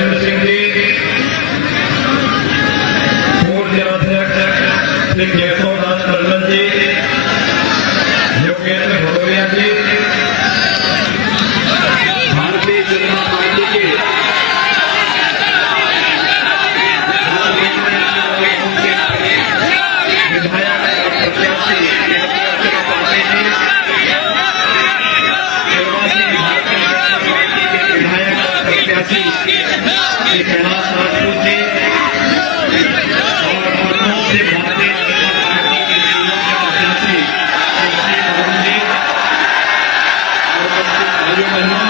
राघवेंद्र सिंह जी, पूर्व जिलाध्यक्ष श्री केशवदास टंडन जी, योगेंद्र भदौरिया जी, भारतीय जनता पार्टी के विधायक प्रत्याशी श्री कैलाश राजपूत जी और लखनऊ से भारतीय जनता पार्टी के प्रत्याशी श्री वरुण जी और भाइयों बहनों,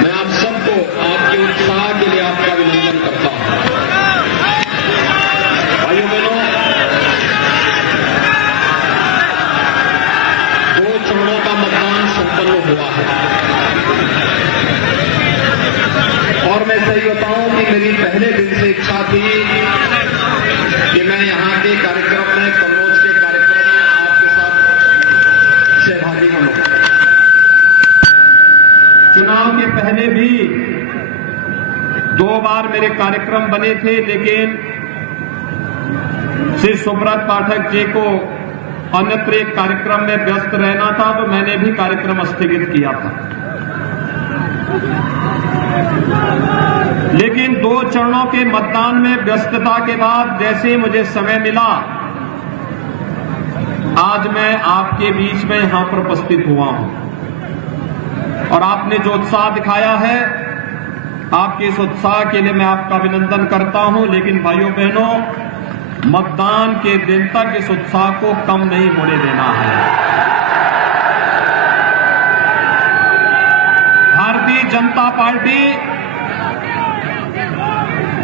मैं आप सबको आपके उत्साह के लिए आपका अभिनंदन करता हूं। भाइयों बहनों, 2 चरणों का मतदान संपन्न हुआ है और मैं सही बताऊं कि मेरी पहले दिन से इच्छा थी कि मैं यहाँ के कार्यक्रम में, कन्नौज के कार्यक्रम में आपके साथ सहभागी बनूं। चुनाव के पहले भी 2 बार मेरे कार्यक्रम बने थे, लेकिन श्री सुब्रत पाठक जी को अन्यत्र एक कार्यक्रम में व्यस्त रहना था, तो मैंने भी कार्यक्रम स्थगित किया था। लेकिन 2 चरणों के मतदान में व्यस्तता के बाद जैसे ही मुझे समय मिला, आज मैं आपके बीच में यहां पर उपस्थित हुआ हूं और आपने जो उत्साह दिखाया है, आपके इस उत्साह के लिए मैं आपका अभिनंदन करता हूं। लेकिन भाइयों बहनों, मतदान के दिन तक इस उत्साह को कम नहीं होने देना है। भारतीय जनता पार्टी,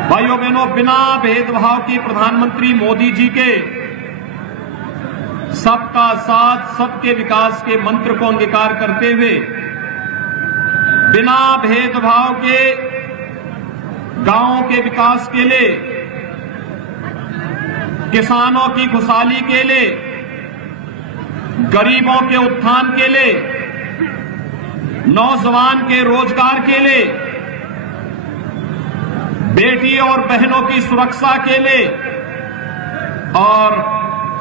भाइयों बहनों, बिना भेदभाव के प्रधानमंत्री मोदी जी के सबका साथ सबके विकास के मंत्र को अंगीकार करते हुए, बिना भेदभाव के गांवों के विकास के लिए, किसानों की खुशहाली के लिए, गरीबों के उत्थान के लिए, नौजवान के रोजगार के लिए, बेटी और बहनों की सुरक्षा के लिए और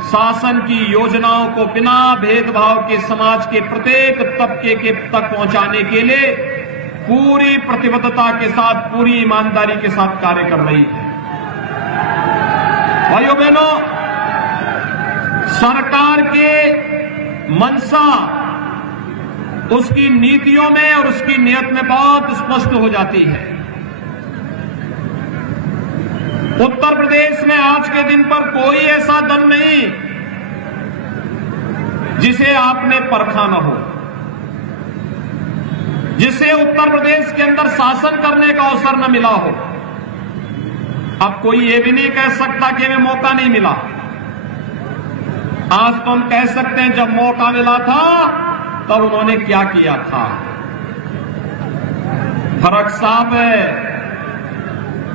शासन की योजनाओं को बिना भेदभाव के समाज के प्रत्येक तबके के तक पहुंचाने के लिए पूरी प्रतिबद्धता के साथ, पूरी ईमानदारी के साथ कार्य कर रही है। भाइयों बहनों, सरकार के मंशा उसकी नीतियों में और उसकी नीयत में बहुत स्पष्ट हो जाती है। उत्तर प्रदेश में आज के दिन पर कोई ऐसा दल नहीं जिसे आपने परखा न हो, जिसे उत्तर प्रदेश के अंदर शासन करने का अवसर न मिला हो। अब कोई ये भी नहीं कह सकता कि हमें मौका नहीं मिला। आज तो हम कह सकते हैं जब मौका मिला था तब उन्होंने क्या किया था। फर्क साफ है।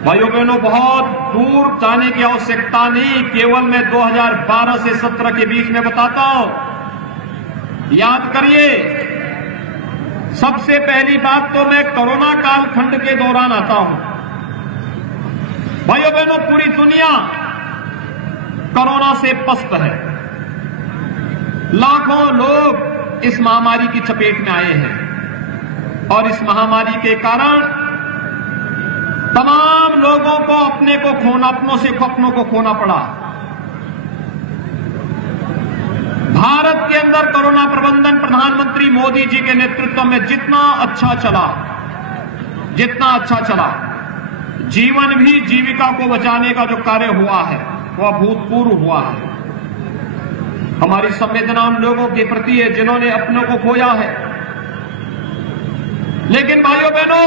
भाइयों बहनों, बहुत दूर जाने की आवश्यकता नहीं, केवल मैं 2012 से 17 के बीच में बताता हूं। याद करिए, सबसे पहली बात तो मैं कोरोना कालखंड के दौरान आता हूं। भाइयों बहनों, पूरी दुनिया कोरोना से पस्त है। लाखों लोग इस महामारी की चपेट में आए हैं और इस महामारी के कारण तमाम लोगों को अपने को खोना, अपनों को खोना पड़ा। भारत के अंदर कोरोना प्रबंधन प्रधानमंत्री मोदी जी के नेतृत्व में जितना अच्छा चला, जीवन भी, जीविका को बचाने का जो कार्य हुआ है वह अभूतपूर्व हुआ है। हमारी संवेदना उन लोगों के प्रति है जिन्होंने अपनों को खोया है। लेकिन भाइयों बहनों,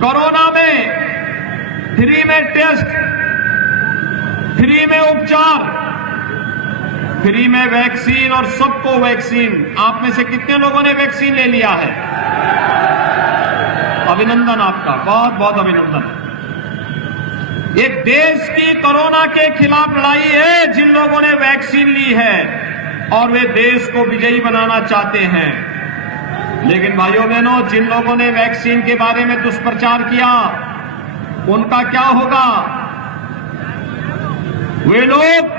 कोरोना में फ्री में टेस्ट, फ्री में उपचार, फ्री में वैक्सीन और सबको वैक्सीन। आप में से कितने लोगों ने वैक्सीन ले लिया है? अभिनंदन आपका, बहुत बहुत अभिनंदन। ये देश की कोरोना के खिलाफ लड़ाई है। जिन लोगों ने वैक्सीन ली है और वे देश को विजयी बनाना चाहते हैं, लेकिन भाइयों बहनों, जिन लोगों ने वैक्सीन के बारे में दुष्प्रचार किया, उनका क्या होगा? वे लोग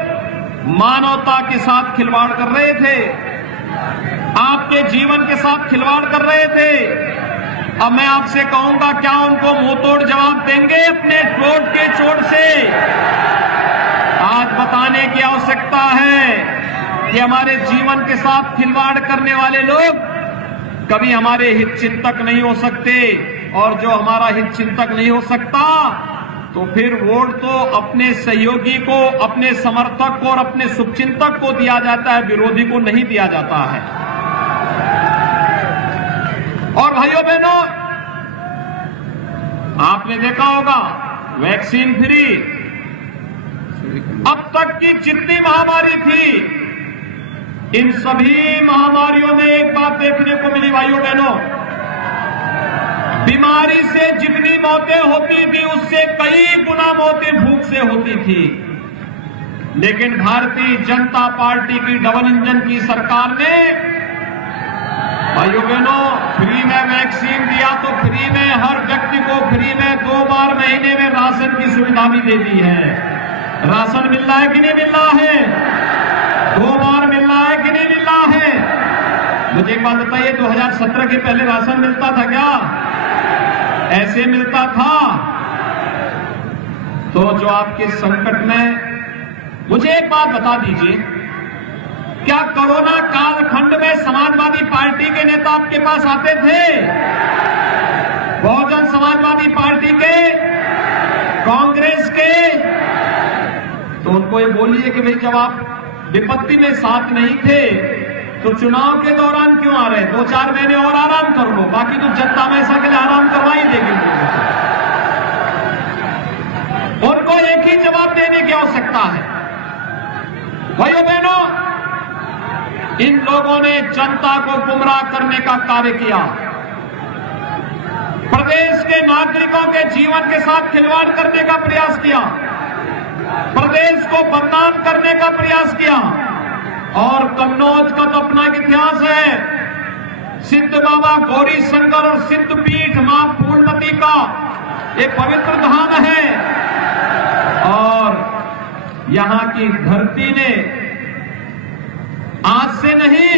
मानवता के साथ खिलवाड़ कर रहे थे, आपके जीवन के साथ खिलवाड़ कर रहे थे। अब मैं आपसे कहूंगा, क्या उनको मुंहतोड़ जवाब देंगे अपने चोट के चोट से? आज बताने की आवश्यकता है कि हमारे जीवन के साथ खिलवाड़ करने वाले लोग कभी हमारे हित चिंतक नहीं हो सकते, और जो हमारा हित चिंतक नहीं हो सकता, तो फिर वोट तो अपने सहयोगी को, अपने समर्थक को और अपने शुभचिंतक को दिया जाता है, विरोधी को नहीं दिया जाता है। और भाइयों बहनों, आपने देखा होगा वैक्सीन फ्री, अब तक की जितनी महामारी थी, इन सभी महामारियों में एक बात देखने को मिली भाइयों बहनों, बीमारी से जितनी मौतें होती थी उससे कई गुना मौतें भूख से होती थी। लेकिन भारतीय जनता पार्टी की डबल इंजन की सरकार ने भाइयों बहनों फ्री में वैक्सीन दिया, तो फ्री में हर व्यक्ति को फ्री में 2 बार महीने में राशन की सुविधा भी दे दी है। राशन मिल रहा है कि नहीं मिल रहा है? 2 बार मिल रहा है कि नहीं मिल रहा है? मुझे एक बात बताइए, 2017 के पहले राशन मिलता था क्या? ऐसे मिलता था? तो जो आपके संकट में, मुझे एक बात बता दीजिए, क्या कोरोना कालखंड में समाजवादी पार्टी के नेता आपके पास आते थे? बहुजन समाजवादी पार्टी के, कांग्रेस के? तो उनको ये बोलिए कि भाई जब आप विपत्ति में साथ नहीं थे तो चुनाव के दौरान क्यों आ रहे? 2-4 महीने और आराम कर लो, बाकी तो जनता में ऐसा के लिए आराम करवा ही देगी। उनको एक ही जवाब देने की आवश्यकता है। भाइयों बहनों, इन लोगों ने जनता को गुमराह करने का कार्य किया, प्रदेश के नागरिकों के जीवन के साथ खिलवाड़ करने का प्रयास किया, प्रदेश को बदनाम करने का प्रयास किया। और कन्नौज का तो अपना एक इतिहास है। सिद्ध बाबा गौरी शंकर और सिद्ध पीठ मां पूर्णमती का एक पवित्र धाम है, और यहां की धरती ने आज से नहीं,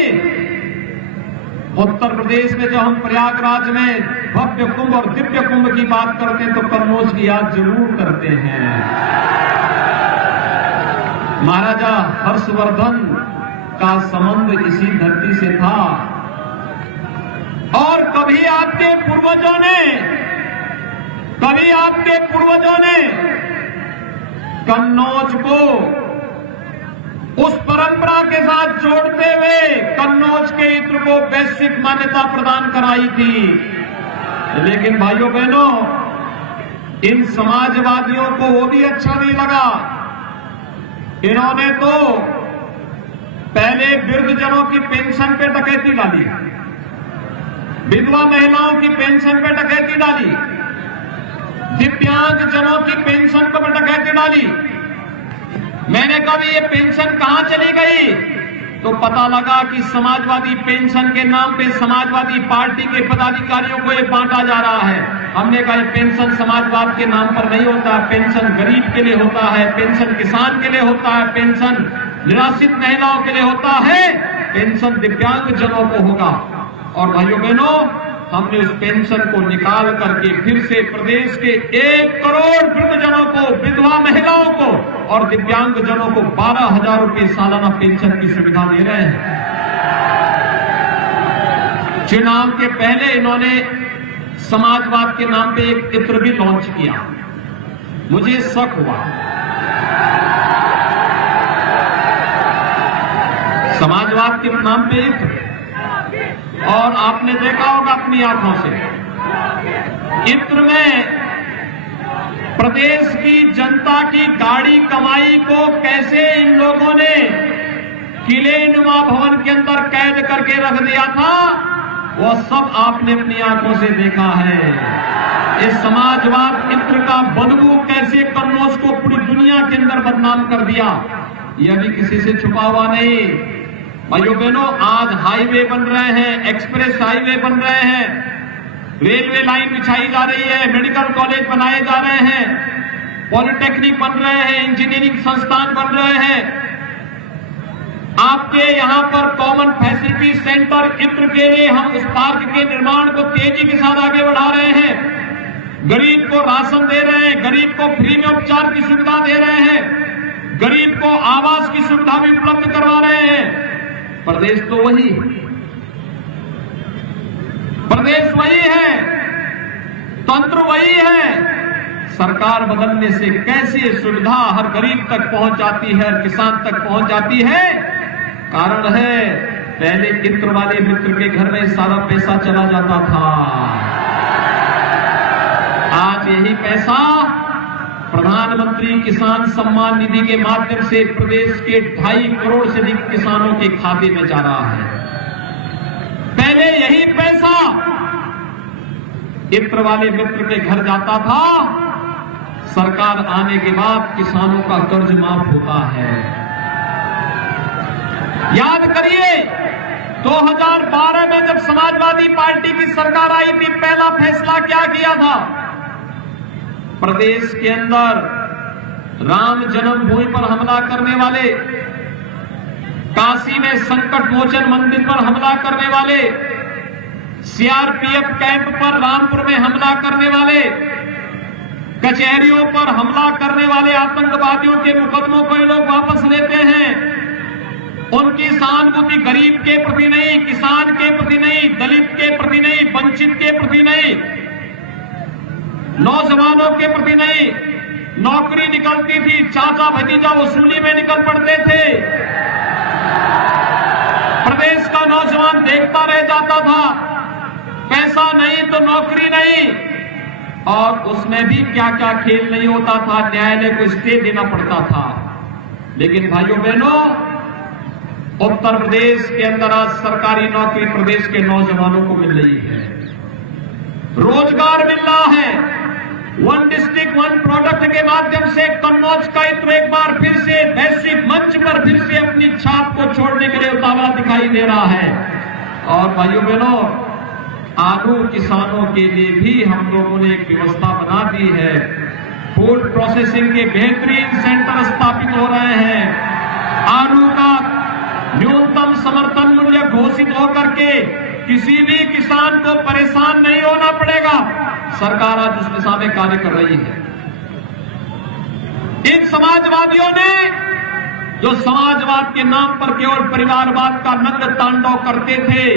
उत्तर प्रदेश में जब हम प्रयागराज में भव्य कुंभ और दिव्य कुंभ की बात करते हैं तो कन्नौज की याद जरूर करते हैं। महाराजा हर्षवर्धन का संबंध इसी धरती से था, और कभी आपके पूर्वजों ने कन्नौज को उस परंपरा के साथ जोड़ते हुए कन्नौज के इत्र को वैश्विक मान्यता प्रदान कराई थी। लेकिन भाइयों बहनों, इन समाजवादियों को वो भी अच्छा नहीं लगा। इन्होंने तो पहले वृद्धजनों की पेंशन पे डकैती डाली, विधवा महिलाओं की पेंशन पे डकैती डाली, दिव्यांग जनों की पेंशन पर डकैती डाली। मैंने कहा ये पेंशन कहां चली गई? तो पता लगा कि समाजवादी पेंशन के नाम पे समाजवादी पार्टी के पदाधिकारियों को ये बांटा जा रहा है। हमने कहा ये पेंशन समाजवाद के नाम पर नहीं होता, पेंशन गरीब के लिए होता है, पेंशन किसान के लिए होता है, पेंशन निराश्रित महिलाओं के लिए होता है, पेंशन दिव्यांग जनों को होगा। और भाइयों बहनों, हमने उस पेंशन को निकाल करके फिर से प्रदेश के 1 करोड़ वृद्धजनों को, विधवा महिलाओं को और दिव्यांग जनों को 12,000 रुपये सालाना पेंशन की सुविधा दे रहे हैं। चुनाव के पहले इन्होंने समाजवाद के नाम पे एक इत्र भी लॉन्च किया। मुझे शक हुआ, समाजवाद के नाम पे इत्र, और आपने देखा होगा अपनी आंखों से, इत्र में प्रदेश की जनता की गाड़ी कमाई को कैसे इन लोगों ने किले नुमा भवन के अंदर कैद करके रख दिया था, वो सब आपने अपनी आंखों से देखा है। इस समाजवाद इत्र का बदबू कैसे कन्नौज को पूरी दुनिया के अंदर बदनाम कर दिया, यह भी किसी से छुपा हुआ नहीं। भाइयों बहनों, आज हाईवे बन रहे हैं, एक्सप्रेस हाईवे बन रहे हैं, रेलवे लाइन बिछाई जा रही है, मेडिकल कॉलेज बनाए जा रहे हैं, पॉलिटेक्निक बन रहे हैं, इंजीनियरिंग संस्थान बन रहे हैं। आपके यहां पर कॉमन फैसिलिटी सेंटर इंद्र के लिए हम उस पार्क के निर्माण को तेजी के साथ आगे बढ़ा रहे हैं। गरीब को राशन दे रहे हैं, गरीब को फ्री में उपचार की सुविधा दे रहे हैं, गरीब को आवास की सुविधा भी उपलब्ध करवा रहे हैं। प्रदेश तो वही, प्रदेश वही है, तंत्र वही है। सरकार बदलने से कैसे सुविधा हर गरीब तक पहुंच जाती है, हर किसान तक पहुंच जाती है? कारण है, पहले इंद्र वाले मित्र के घर में सारा पैसा चला जाता था। आज यही पैसा प्रधानमंत्री किसान सम्मान निधि के माध्यम से प्रदेश के 2.5 करोड़ से अधिक किसानों के खाते में जा रहा है। पहले यही पैसा इंद्र वाले मित्र के घर जाता था। सरकार आने के बाद किसानों का कर्ज माफ होता है। याद करिए, 2012 में जब समाजवादी पार्टी की सरकार आई थी, पहला फैसला क्या किया था? प्रदेश के अंदर राम जन्मभूमि पर हमला करने वाले, काशी में संकट मोचन मंदिर पर हमला करने वाले, सीआरपीएफ कैंप पर रामपुर में हमला करने वाले, कचहरियों पर हमला करने वाले आतंकवादियों के मुकदमों को ये लोग वापस लेते हैं। उनकी सहानुभूति गरीब के प्रति नहीं, किसान के प्रति नहीं, दलित के प्रति नहीं, वंचित के प्रति नहीं, नौजवानों के प्रति नहीं। नौकरी निकलती थी, चाचा भतीजा वसूली में निकल पड़ते थे। प्रदेश का नौजवान देखता रह जाता था, पैसा नहीं तो नौकरी नहीं, और उसमें भी क्या क्या खेल नहीं होता था, न्यायालय को स्टे देना पड़ता था। लेकिन भाइयों बहनों, उत्तर प्रदेश के अंदर आज सरकारी नौकरी प्रदेश के नौजवानों को मिल रही है, रोजगार मिल रहा है। वन डिस्ट्रिक्ट वन प्रोडक्ट के माध्यम से कन्नौज का इत्र एक बार फिर से वैश्विक मंच पर फिर से अपनी छाप को छोड़ने के लिए उतावला दिखाई दे रहा है। और भाइयों बहनों, आलू किसानों के लिए भी हम लोगों ने एक व्यवस्था बना दी है। फूड प्रोसेसिंग के बेहतरीन सेंटर स्थापित हो रहे हैं। आलू का न्यूनतम समर्थन मूल्य घोषित होकर के किसी भी किसान को परेशान नहीं होना पड़ेगा। सरकार आज उस दिशा में कार्य कर रही है। इन समाजवादियों ने, जो समाजवाद के नाम पर केवल परिवारवाद का नग्न तांडव करते थे,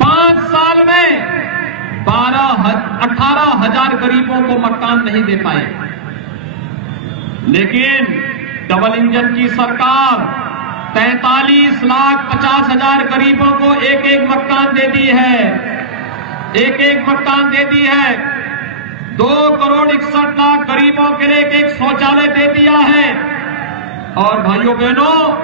5 साल में 18,000 गरीबों को मकान नहीं दे पाए। लेकिन डबल इंजन की सरकार 43,50,000 गरीबों को एक एक मकान दे दी है, एक एक मकान दे दी है। 2,61,00,000 गरीबों के लिए एक एक शौचालय दे दिया है। और भाइयों बहनों,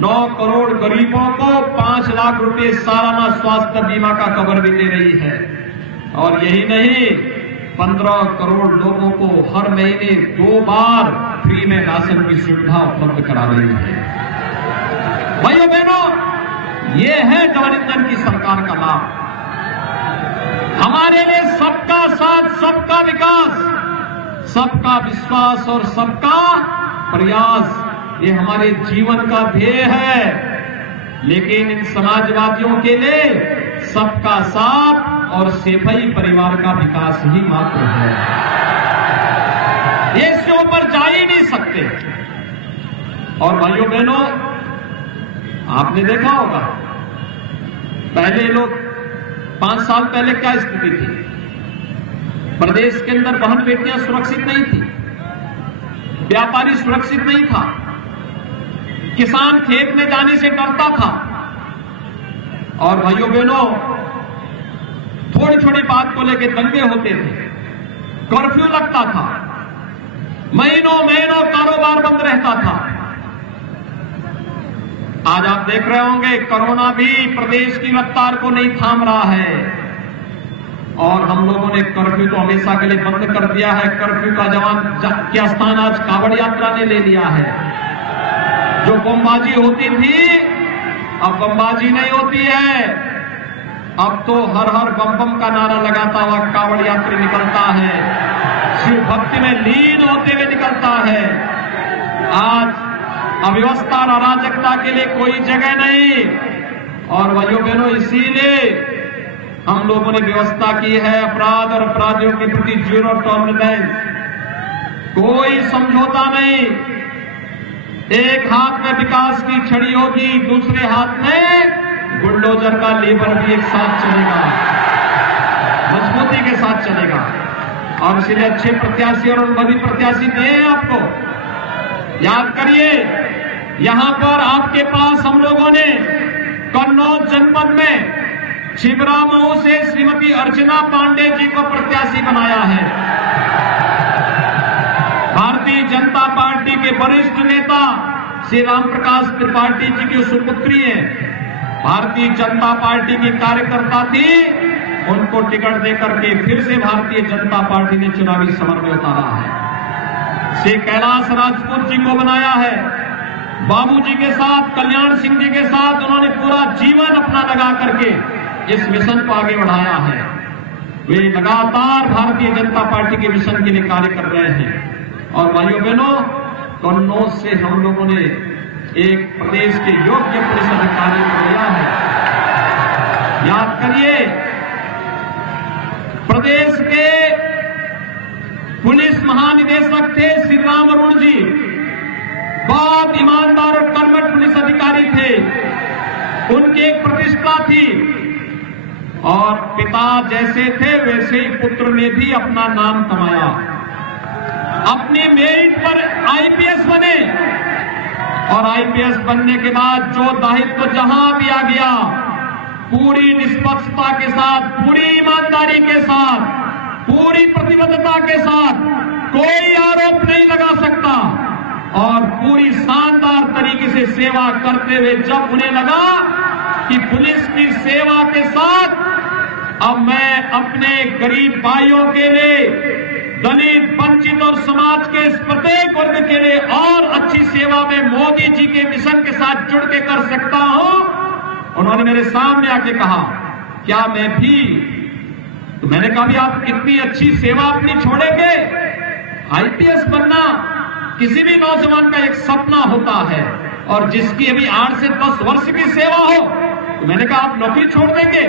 9 करोड़ गरीबों को 5 लाख रुपए सालाना स्वास्थ्य बीमा का कवर भी दे रही है। और यही नहीं, 15 करोड़ लोगों को हर महीने 2 बार फ्री में राशन की सुविधा उपलब्ध करा रही है। भाइयों बहनों, ये है डबल इंजन की सरकार का लाभ। हमारे लिए सबका साथ, सबका विकास, सबका विश्वास और सबका प्रयास, ये हमारे जीवन का ध्येय है। लेकिन इन समाजवादियों के लिए सबका साथ और सिपाही परिवार का विकास ही मात्र है। ये इससे ऊपर जा ही नहीं सकते। और भाइयों बहनों, आपने देखा होगा, पहले लोग 5 साल पहले क्या स्थिति थी? प्रदेश के अंदर बहन बेटियां सुरक्षित नहीं थी, व्यापारी सुरक्षित नहीं था, किसान खेत में जाने से डरता था। और भाइयों बहनों, थोड़ी छोटी बात को लेकर दंगे होते थे, कर्फ्यू लगता था, महीनों महीनों कारोबार बंद रहता था। आज आप देख रहे होंगे, कोरोना भी प्रदेश की रफ्तार को नहीं थाम रहा है। और हम लोगों ने कर्फ्यू तो हमेशा के लिए बंद कर दिया है। कर्फ्यू का क्या स्थान आज कांवड़ यात्रा ने ले लिया है। जो बमबाजी होती थी, अब बमबाजी नहीं होती है, अब तो हर हर बम बम का नारा लगाता हुआ कांवड़ यात्री निकलता है, शिव भक्ति में लीन होते हुए निकलता है। आज अव्यवस्था और अराजकता के लिए कोई जगह नहीं। और भाइयों बहनों, इसीलिए हम लोगों ने व्यवस्था की है अपराध और अपराधियों के प्रति जीरो टॉलरेंस, कोई समझौता नहीं। एक हाथ में विकास की छड़ी होगी, दूसरे हाथ में बुलडोजर का लेबर भी एक साथ चलेगा, मजबूती के साथ चलेगा। और इसलिए अच्छे प्रत्याशी और अनुभवी प्रत्याशी दिए हैं आपको। याद करिए, यहां पर आपके पास हम लोगों ने कन्नौज जनपद में छिबरामऊ से श्रीमती अर्चना पांडे जी को प्रत्याशी बनाया है। भारतीय जनता पार्टी के वरिष्ठ नेता श्री राम प्रकाश त्रिपाठी जी की सुपुत्री है, भारतीय जनता पार्टी की कार्यकर्ता थी, उनको टिकट देकर के फिर से भारतीय जनता पार्टी ने चुनावी समर में उतारा है। श्री कैलाश राजपूत जी को बनाया है, बाबूजी के साथ, कल्याण सिंह जी के साथ उन्होंने पूरा जीवन अपना लगा करके इस मिशन को आगे बढ़ाया है। वे लगातार भारतीय जनता पार्टी के मिशन के लिए कार्य कर रहे हैं। और भाइयों बहनों, कन्नौज से हम लोगों ने एक प्रदेश के योग्य पुलिस अधिकारी को लिया है। याद करिए, प्रदेश के पुलिस महानिदेशक थे श्री राम अरुण जी, बहुत ईमानदार और कर्मठ पुलिस अधिकारी थे, उनकी एक प्रतिष्ठा थी। और पिता जैसे थे वैसे ही पुत्र ने भी अपना नाम कमाया, अपनी मेरिट पर आईपीएस बने। और आईपीएस बनने के बाद जो दायित्व जहां दिया गया, पूरी निष्पक्षता के साथ, पूरी ईमानदारी के साथ, पूरी प्रतिबद्धता के साथ, कोई आरोप नहीं लगा सकता। और पूरी शानदार तरीके से सेवा करते हुए जब उन्हें लगा कि पुलिस की सेवा के साथ अब मैं अपने गरीब भाइयों के लिए, दलित, वंचित और समाज के इस प्रत्येक वर्ग के लिए और अच्छी सेवा में मोदी जी के मिशन के साथ जुड़ के कर सकता हूं, उन्होंने मेरे सामने आके कहा क्या मैं भी, तो मैंने कहा भी आप कितनी अच्छी सेवा अपनी छोड़ेंगे। आईपीएस बनना किसी भी नौजवान का एक सपना होता है, और जिसकी अभी 8 से 10 वर्ष की सेवा हो, तो मैंने कहा आप नौकरी छोड़ देंगे।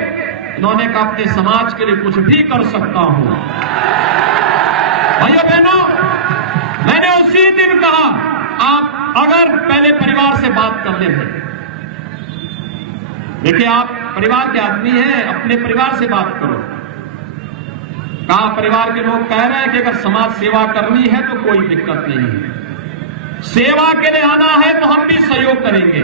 उन्होंने कहा अपने समाज के लिए कुछ भी कर सकता हूं। भाइयों बहनों, मैंने उसी दिन कहा आप अगर पहले परिवार से बात कर ले, देखिए आप परिवार के आदमी हैं, अपने परिवार से बात करो। कहा परिवार के लोग कह रहे हैं कि अगर समाज सेवा करनी है तो कोई दिक्कत नहीं है, सेवा के लिए आना है तो हम भी सहयोग करेंगे।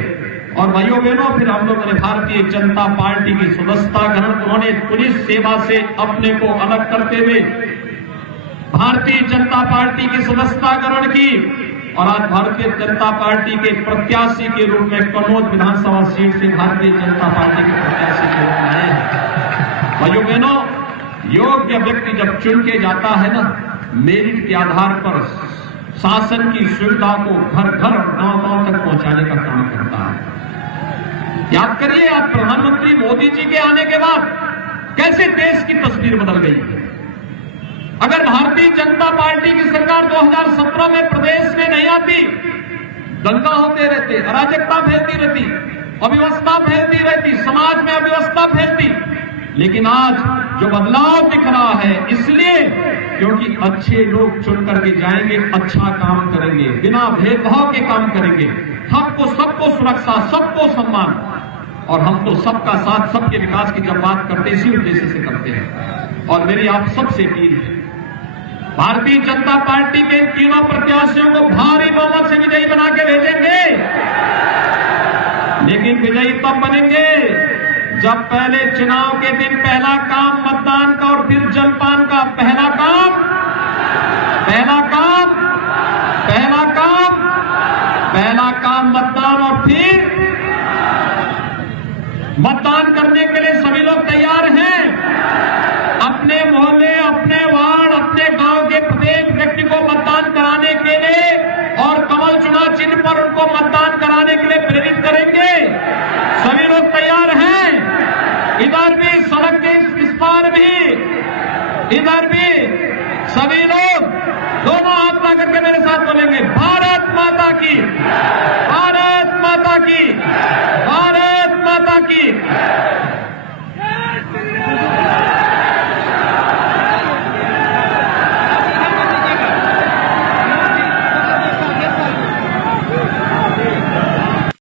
और भाइयों बहनों, फिर हम लोगों ने भारतीय जनता पार्टी की सदस्यता ग्रहण, उन्होंने पुलिस सेवा से अपने को अलग करते हुए भारतीय जनता पार्टी की सदस्यता ग्रहण की, और आज भारतीय जनता पार्टी के प्रत्याशी के रूप में कन्नौज विधानसभा सीट से भारतीय जनता पार्टी के प्रत्याशी के रूप में आए हैं। भाइयों बहनों, योग्य व्यक्ति जब चुन के जाता है ना, मेरिट के आधार पर शासन की सुविधा को घर घर, गांव गांव तक पहुंचाने का काम करता है। याद करिए, आज प्रधानमंत्री मोदी जी के आने के बाद कैसे देश की तस्वीर बदल गई है। अगर भारतीय जनता पार्टी की सरकार 2017 में प्रदेश में नहीं आती, दंगा होते रहते, अराजकता फैलती रहती, अव्यवस्था फैलती रहती, समाज में अव्यवस्था फैलती। लेकिन आज जो बदलाव दिख रहा है, इसलिए क्योंकि अच्छे लोग चुन करके जाएंगे, अच्छा काम करेंगे, बिना भेदभाव के काम करेंगे, सबको सुरक्षा, सबको सम्मान, और हम तो सबका साथ, सबके विकास की जब बात करते इसी उद्देश्य से करते हैं। और मेरी आप सबसे अपील है, भारतीय जनता पार्टी के तीनों प्रत्याशियों को भारी बहुमत से विजयी बना के भेजेंगे। लेकिन विजयी तब बनेंगे जब पहले चुनाव के दिन पहला काम मतदान का और फिर जलपान का, पहला काम मतदान, और फिर मतदान करने के लिए सभी लोग तैयार हैं। अपने मोहल्ले, अपने वार्ड, अपने गांव के प्रत्येक व्यक्ति को मतदान कराने के लिए और कमल चुनाव चिन्ह पर उनको मतदान कराने के लिए प्रेरित करेंगे। सभी इधर भी सभी लोग दोनों हाथ ला करके मेरे साथ बोलेंगे, भारत माता की, भारत माता की, भारत